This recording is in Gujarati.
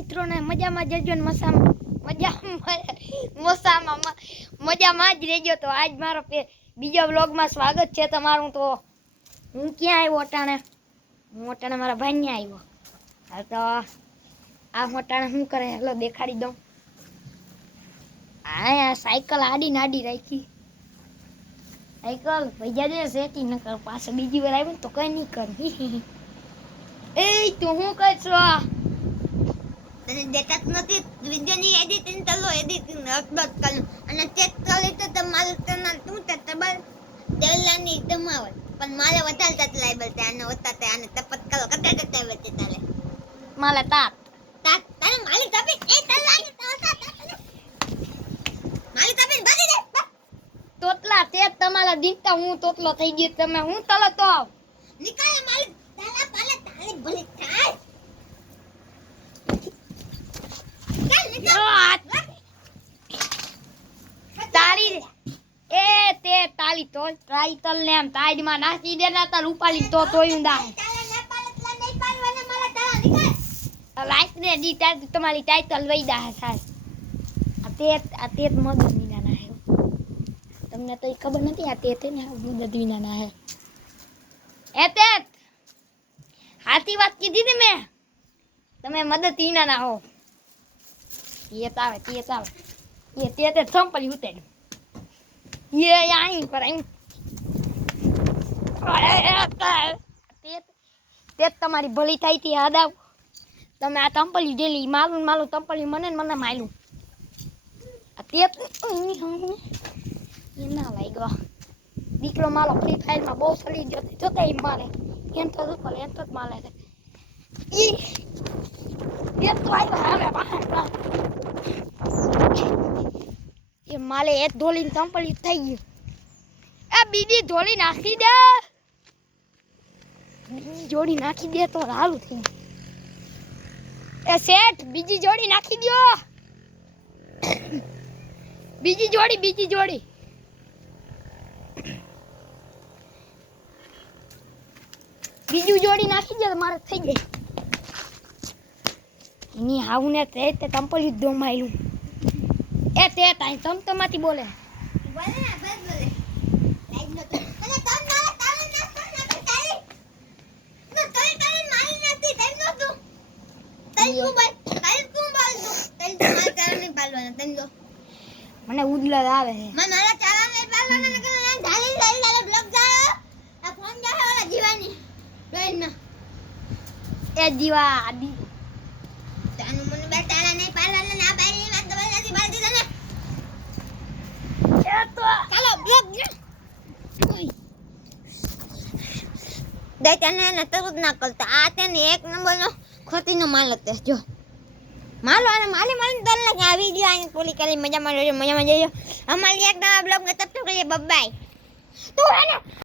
મિત્રોને મજામાં જજો ને મજામાં જ રહેજો. તો આજ મારો બીજા વ્લોગમાં સ્વાગત છે તમારું. તો હું ક્યાં આવ્યો અટાણે? હું અટાણે મારા ભાઈને આવ્યો. હા તો આ અટાણે શું કરે હેલો દેખાડી દઉં. આ સાયકલ આડી નાડી રાખી. સાયકલ ભૈયા દે સેટી ન કર પાછળ બીજી વાર આવ્યું ને તો કઈ નહીં કર. એ તું શું કરશો? તને દેખાત નથી વિડિયોની એડિટિંગ ચાલો એડિટિંગ અપલોડ કરું અને ચેક કરી તો તમારું ચેનલ તું તે તબલ દેલાની દમાવત પણ મારે વધારે તત લાઈબલ તે આને વતાતે આને તપત કરો કતે કતે વેચે તાલે માલે તાત તાત તારે માલી તપી એ તલ લાગે તો માલી તપી બાકી દે તોતલા તે તમારા દીકતા હું તોતલો થઈ ગયો. તમે હું તલો તો નિકાય માલી તાલા પાલે તાલે ભલે થાય તાળી એ તે તાળી તો ટ્રાઈતલ ને એમ તાઈડમાં નાખી દેના તાર ઉપાડી તો તોયું દા લાઈક ને દી તાર તમારી ટાઈટલ વઈ દા થાય. આ તે મદદ વિના ના હે તમને તો ખબર નથી. આ તે ને મદદ વિના ના હે એ તે હાથી વાત કીધી ને મેં તમે મદદ વિના ના હો. ये तावे ये ते संपली उतेड़ ये आई पर आई તે તમારી ભલી થઈ હતી આદા તમે આ તંપલી ડેલી માલું તંપલી મને માયલું આ તે એ ના લાગ્યો દીકરો માલો ફ્રી ફાયરમાં બહુ સડી જતો એ મારે એમ તો માલે છે એ તો આવ્યો એ માલે એક ધોલી તંપલી થઈ ગયું. આ બીજી ધોલી નાખી દે બીજી જોડી નાખી દે તો હાલું થઈ ગયું. એ શેઠ બીજી જોડી નાખી દો. બીજી જોડી બીજું જોડી નાખી દે મારે થઈ જાય. ની હાવું ને તે તંપલી દો માયલું એ તે તાઈ તમતમાથી બોલે બોલે ના બસ બોલે લાઈક ન અને તમ ના તારે ના તારી ન તારી મારી નથી તમ નો તું તઈ તું બોલ તઈ મારા ચારણ ને પાલવાના તમ દો મને ઉદલા આવે છે મારા ચારણ ને પાલવાના ને ધારી લઈ બ્લોગ જાયો આ ફોન જાયો ઓલા જીવાની ટ્રેન માં એ દીવા આદી તાનું મને બેટાડા નહીં પાલવાના ના બારી વાત તો નથી બાજી તને એ તો ચાલો બ્લોગ દે તને નતર ના કરતા આ તેને એક નંબરનો ખોટીનો માલ હતો જો માલો અને માલી દલ ને આ વિડિયો આની પોલી કરી મજામાં રહેજો અમારી એક નવા બ્લોગ ને તબ તક બાય તું હે ને